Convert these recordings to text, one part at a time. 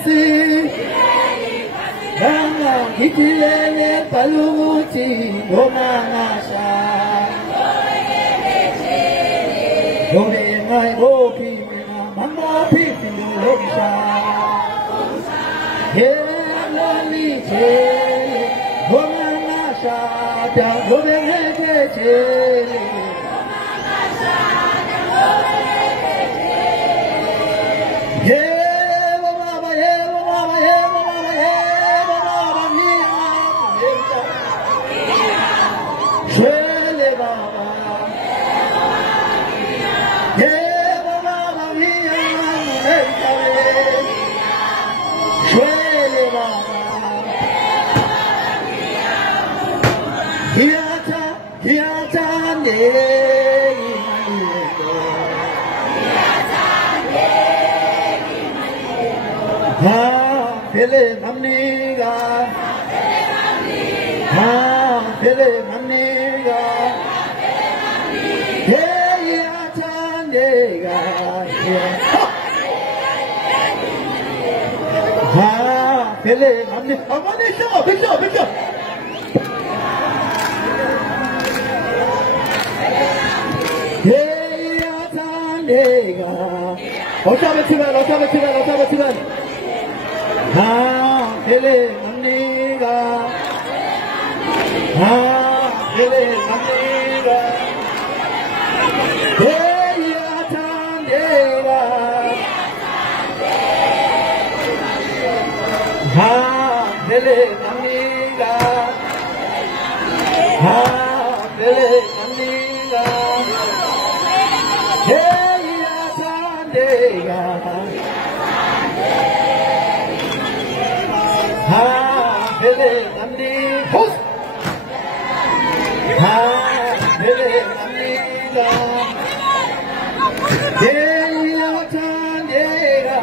pasi Nana Kitilele Palumuti Onanasha Yore Nai Oki Mama Pipi Loksha Helali Che Onanasha Yore Che Philip Maniga, Philip Maniga, hey, Atandega, Philip Maniga, I want to show, picture. Hey, Atandega, what's up to that? Hele Maniga, Hele Maniga, Hey Atandega, Hele Maniga, Hele Maniga, Hey Atandega. Hele Nandi Hos Hele Nandi Hey Atandega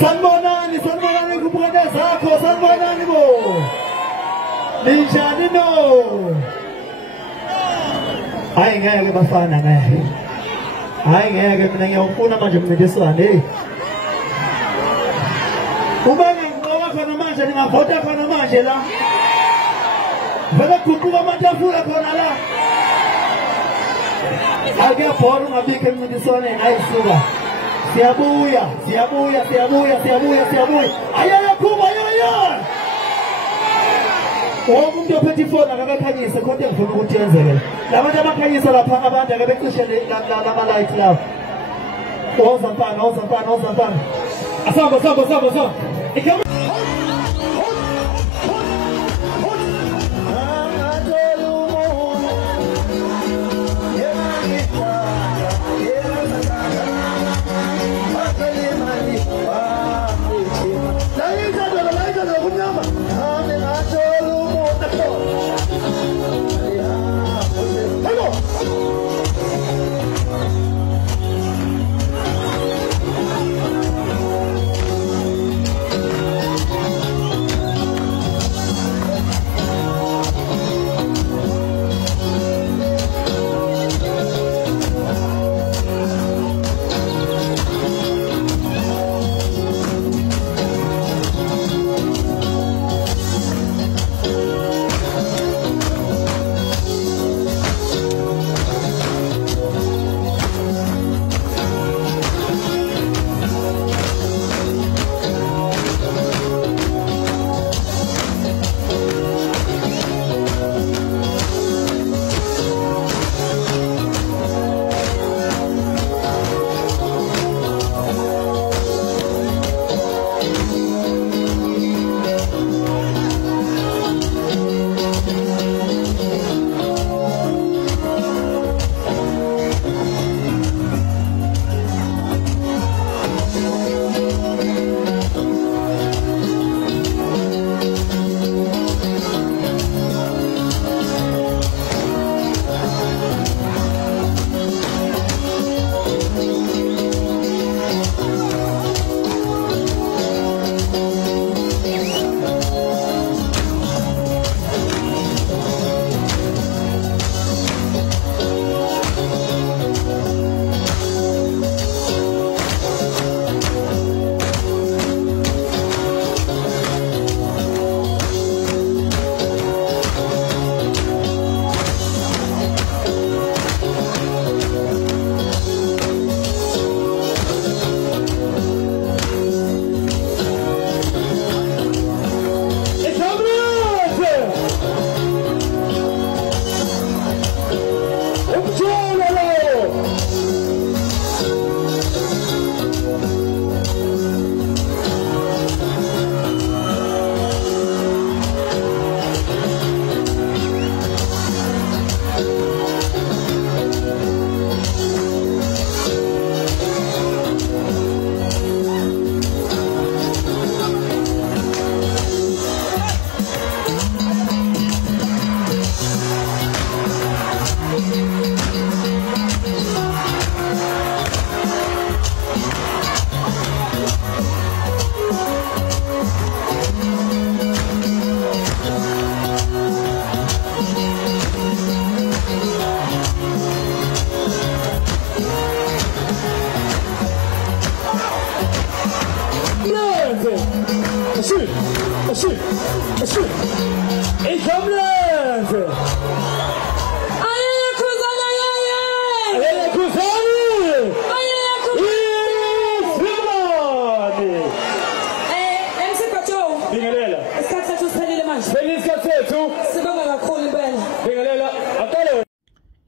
Sanbonani kubrada zako Sanbonani mo Nishani no Ay ngeke bafana ngeke Ay ngeke mina ngiyofuna manje umncintiswane Ubani ngoba khona manje ningavota khona manje la. Vele kuquka amatafula khona la. Ake bhora ungabikho emncintiswane ayisuka. Siyabuya. Ayaya khuma ayaya. Wonke umuntu ophethe ifoni akakhanyise kodwa ngifuna ukuthi yenzeke. Labantu abakhanyisa lapha abantu ake becishe lama light lawo. Ozamfana. Asamba.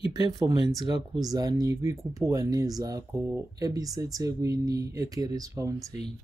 I-performance kaKhuzani kwikhuphuka nezakho ebiseThekwini eCurries Fountain.